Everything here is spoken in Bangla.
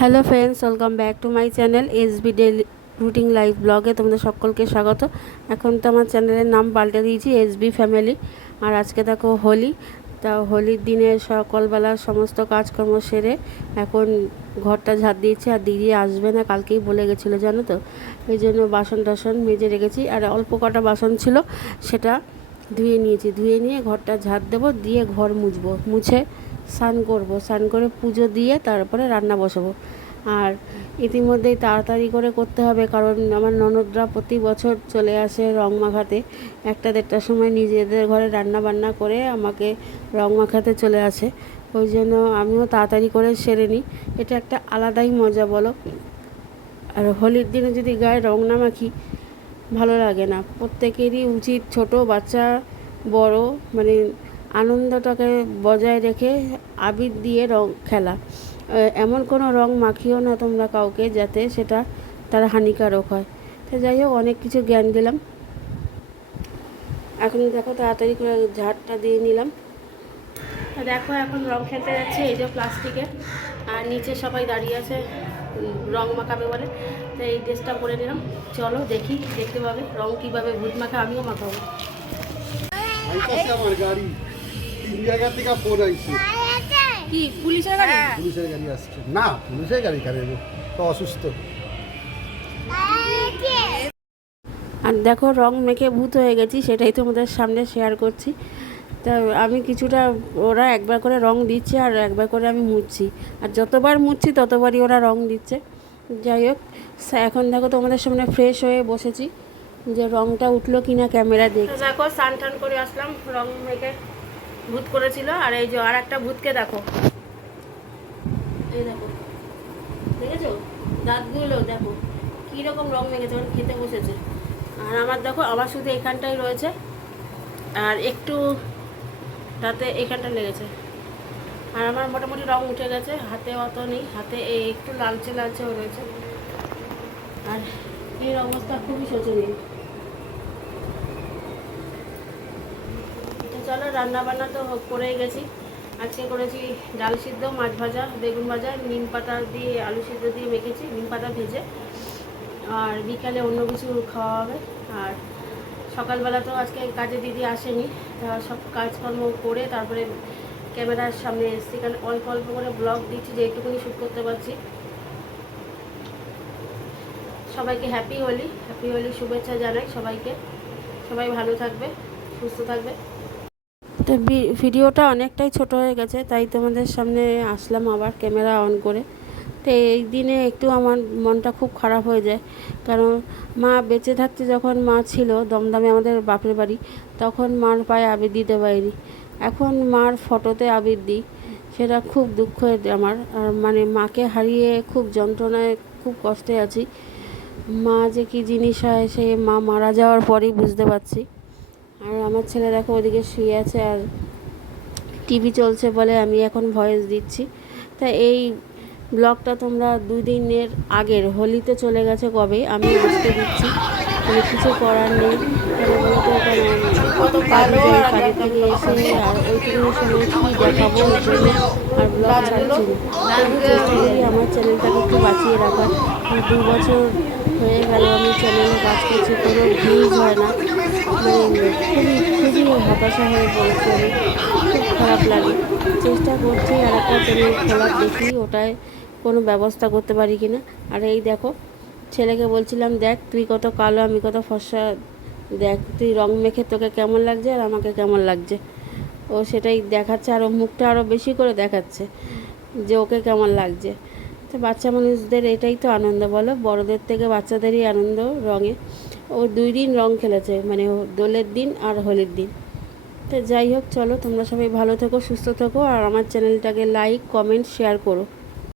Hello friends, welcome back to my channel SB daily routine life ব্লগে তোমাদের সকলকে স্বাগত। এখন তো আমার চ্যানেলের নাম পাল্টে দিয়েছি এসবি ফ্যামিলি। আর আজকে দেখো হোলি, তা হোলির দিনে সকালবেলা সমস্ত কাজকর্ম সেরে এখন ঘরটা ঝাড় দিয়েছি। আর দিদি আসবে না, কালকেই বলে গেছিলো জানো তো, এই জন্য বাসন টাসন মেজে রেখেছি। আর অল্প কটা বাসন ছিল, সেটা ধুয়ে নিয়েছি। ধুয়ে নিয়ে ঘরটা ঝাড় দেবো, দিয়ে ঘর মুছবো, মুছে স্নান করবো, স্নান করে পুজো দিয়ে তারপরে রান্না বসাবো। আর ইতিমধ্যেই তাড়াতাড়ি করে করতে হবে, কারণ আমার ননদরা প্রতি বছর চলে আসে রং মাখাতে। 1-1:30টার সময় নিজেদের ঘরে রান্না বান্না করে আমাকে রং মাখাতে চলে আসে। ওই জন্য আমিও তাড়াতাড়ি করে সেরে নিই। এটা একটা আলাদাই মজা বলো। আর হোলির দিনে যদি গায়ে রং না মাখি ভালো লাগে না। প্রত্যেকেরই উচিত, ছোট বাচ্চা বড়, মানে আনন্দটাকে বজায় রেখে আবির দিয়ে রং খেলা। এমন কোনো রং মাখিও না তোমরা কাউকে যাতে সেটা তার হানিকারক হয়। তো যাই হোক, অনেক কিছু জ্ঞান দিলাম। এখন দেখো তাড়াতাড়ি করে ঝাড়টা দিয়ে নিলাম। দেখো এখন রং খেলতে যাচ্ছে, এই যে প্লাস্টিকের, আর নিচে সবাই দাঁড়িয়ে আছে রং মাখাবে বলে। তো এই ড্রেসটা পরে নিলাম। চলো দেখি, দেখতে পাবে রং কীভাবে ভূত মাখা, আমিও মাখাবো। আমার গাড়ি 3 জায়গা থেকে ফোন আইছে। কি পুলিশের গাড়ি? পুলিশের গাড়ি আসছে না, পুলিশের গাড়ি কারে তো অসুস্থ। আর দেখো রং মেখে ভূত হয়ে গেছি, সেটাই তোমাদের সামনে শেয়ার করছি। তা আমি কিছুটা, ওরা একবার করে রং দিচ্ছে আর একবার করে আমি মুছছি, আর যতবার মুছছি ততবারই ওরা রং দিচ্ছে। যাই হোক, এখন দেখো তোমাদের সামনে ফ্রেশ হয়ে বসেছি, যে রংটা উঠলো কিনা ক্যামেরা দেখি। দেখো স্নান টান করে আসলাম, রং মেখে ভূত করেছিল। আর এই যে আর একটা ভূতকে দেখো, এই দেখো, দেখেছো দাঁতগুলো দেখো কীরকম রং মেখেছে, ওর খেতে বসেছে। আর আমার দেখো, আমার শুধু এখানটাই রয়েছে, আর একটু তাতে এখানটা লেগেছে। আর আমার মোটামুটি রং উঠে গেছে, হাতে অত নেই, হাতে এই একটু লালচে লালচে রয়েছে। আর এর অবস্থা খুবই শোচনীয়। তো চলো, রান্না বান্না তো করেই গেছি। আজকে করেছি ডাল সিদ্ধ, মাছ ভাজা, বেগুন ভাজা, নিম পাতা দিয়ে আলু সিদ্ধ দিয়ে মেখেছি, নিম পাতা ভেজে। আর বিকালে অন্য কিছু খাওয়া হবে। আর সকালবেলা তো আজকে কাজে দিদি আসেনি, তা সব কাজকর্ম করে তারপরে ক্যামেরার সামনে এসেছি, কারণ অল্প অল্প করে ব্লগ দিচ্ছি, যেটুকুনি শ্যুট করতে পারছি। সবাইকে হ্যাপি হোলি শুভেচ্ছা জানাই সবাইকে। সবাই ভালো থাকবে, সুস্থ থাকবে। তো ভিডিওটা অনেকটাই ছোট হয়ে গেছে, তাই তোমাদের সামনে আসলাম আবার ক্যামেরা অন করে। তো এই দিনে একটু আমার মনটা খুব খারাপ হয়ে যায়, কারণ মা বেঁচে থাকতে, যখন মা ছিল দমদমে আমাদের বাপের বাড়ি, তখন মার পায়ে আবির দিতে পারিনি। এখন মার ফটোতে আবির দিই, সেটা খুব দুঃখ আমার। আর মানে মাকে হারিয়ে খুব যন্ত্রণায়, খুব কষ্টে আছি। মা যে কী জিনিস হয়, সে মা মারা যাওয়ার পরেই বুঝতে পারছি। আর আমার ছেলে দেখো ওদিকে শুয়ে আছে, আর টিভি চলছে বলে আমি এখন ভয়েস দিচ্ছি। তা এই ব্লগটা তোমরা 2 দিনের আগের, হোলিতে চলে গেছে কবে, আমি আজকে দিচ্ছি। মানে কিছু করার নেই, কেন বলতো, কাজে যাই, কাজে থেকে এসে আর ওইটুকুনি সময় কী দেখাবো, ওই জন্য আর ব্লগ ছাড়ছি না। আমি চেষ্টা করি আমার চ্যানেলটাকে একটু বাঁচিয়ে রাখার। 2 বছর হয়ে গেল আমি চ্যানেলে কাজ করছি, কোনো ভিউজ হয় না। মানে খুবই হতাশা হয়ে পড়েছি আমি, খুব খারাপ লাগে। চেষ্টা করছি আর একটা চ্যানেল খোলার, দেখি ওটায় কোনো ব্যবস্থা করতে পারি কি না। আর এই দেখো, ছেলেকে বলছিলাম, দেখ তুই কত কালো, আমি কত ফর্সা, দেখ তুই রং মেখে তোকে কেমন লাগছে আর আমাকে কেমন লাগছে। ও সেটাই দেখাচ্ছে, আর ও মুখটা আরও বেশি করে দেখাচ্ছে যে ওকে কেমন লাগছে। তো বাচ্চা মানুষদের এটাই তো আনন্দ বলো, বড়দের থেকে বাচ্চাদেরই আনন্দ রঙে। ও 2 দিন রং খেলেছে, মানে দোলের দিন আর হোলির দিন। তো যাই হোক, চলো তোমরা সবাই ভালো থেকো, সুস্থ থেকো, আর আমার চ্যানেলটাকে লাইক, কমেন্ট, শেয়ার করো।